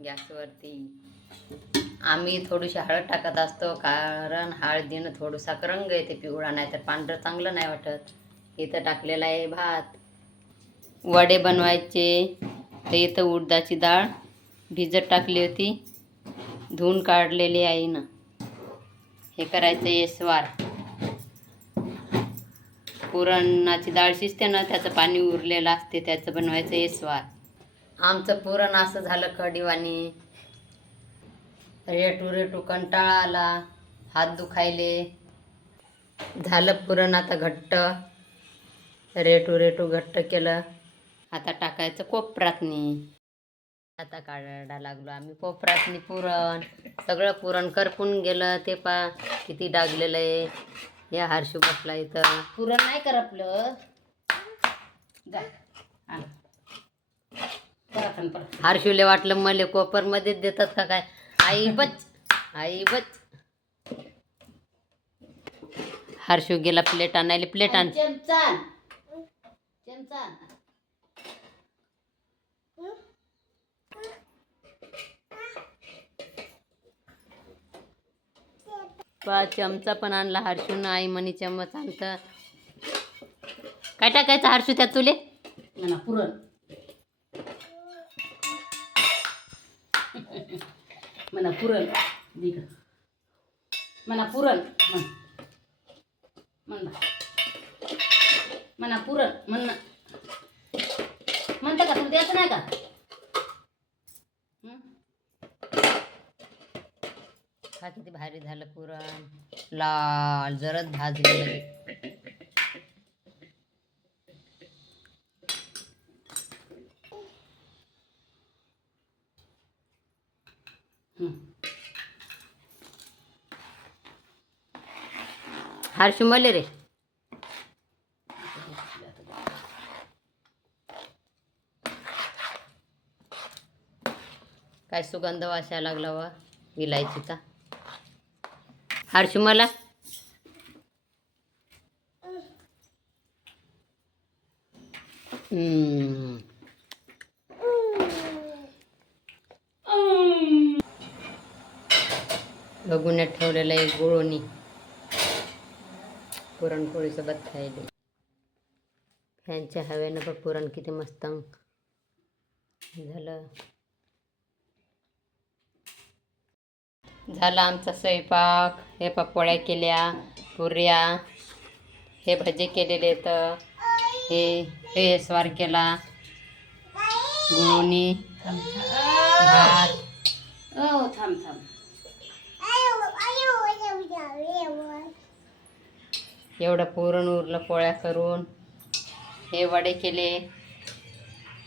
गॅसवरती. आम्ही थोडीशी हळद टाकत असतो कारण हळदीनं थोडंसा रंग येते पिवळा नाही तर पांढरं चांगलं नाही वाटत. इथं टाकलेला आहे भात. वडे बनवायचे तर इथं उडदाची डाळ भिजत टाकली होती. धुवून काढलेली आहे ना हे करायचं येसवार पुरणाची डाळ शिजते ना त्याचं पाणी उरलेलं असते त्याचं बनवायचं येसवार आमचं पुरण असं झालं कडीवाणी रेटू रेटू कंटाळा आला. हात दुखायले. झालं पुरण आता घट्ट. रेटू रेटू घट्ट केलं. आता टाकायचं कोपरातनी आता काढायला लागलो आम्ही कोपरातनी पुरण. सगळं पुरण करपून गेलं ते पा किती डागलेलं आहे. या हारशू बसला इथं. पुरण नाही कर हारशूले वाटलं मले कोपरमध्येच देतात का काय? आई बच आई बच. हारशू गेला प्लेट आणायला प्लेट आण. चमचा पण आणला हर्षून. आई म्हणे चमच आणत. काय टाकायचं हर्षू त्यात तुले पुरण. म्हणा पुरण दिक म्हणा पुरण म्हण. म्हण म्हणा पुरण म्हण म्हणता का? तुला द्यायचं नाही का? हा किती भारी झालं पुरण. लाल जरद भाजलेलं. हर्ष मले रे. काय सुगंध वासायला लागला वा इलायचीचा हर्षू मला. हम्म. बघून ठेवलेलं आहे गुळोनी. पुरणपोळीसोबत खायले. फॅनच्या हवेनं पण पुरण किती मस्त झालं. झाला आमचा स्वयंपाक. हे पपोळ्या केल्या पुऱ्या. हे भजे केलेले तर हे हे स्वार केला. गुळणी भात. थांब थांब. एवढं पुरण उरलं पोळ्या करून. हे वडे केले.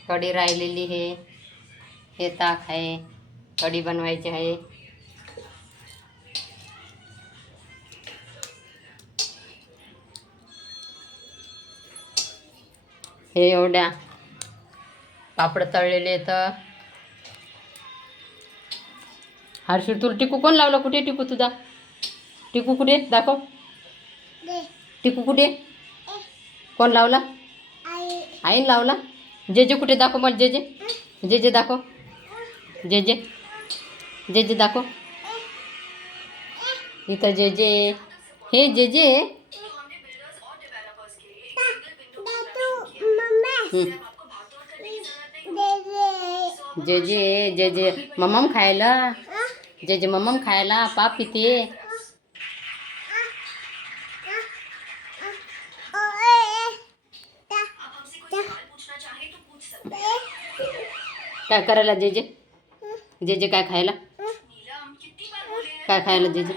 कढी राहिलेली हे. हे ताक आहे. कढी बनवायची आहे. हे एवढ्या पापड तळलेले तर हर्षी तुला टिकू कोण लावलं? कुठे टिकू तुझा? टिकू कुठे दाखव. टिकू कुठे कोण लावला? आईन लावला? जे जे कुठे दाखव मला जे जे जे जे दाखव जे जे जे जे दाखव इथं जे जे हे जे जे. जे जे जे जे मम्मम खायला. जे जे मम्मम खायला पाप चाहे तो पूछ सकते क्या काय करायला जे जे जे जे जे जे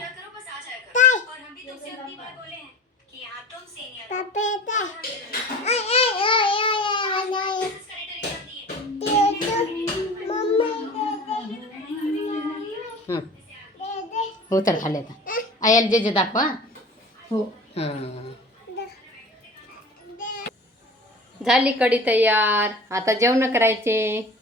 उतर खा लेता। आयल जे जे दाखवा हो। झाली कढी तयार. आता जेवण करायचे.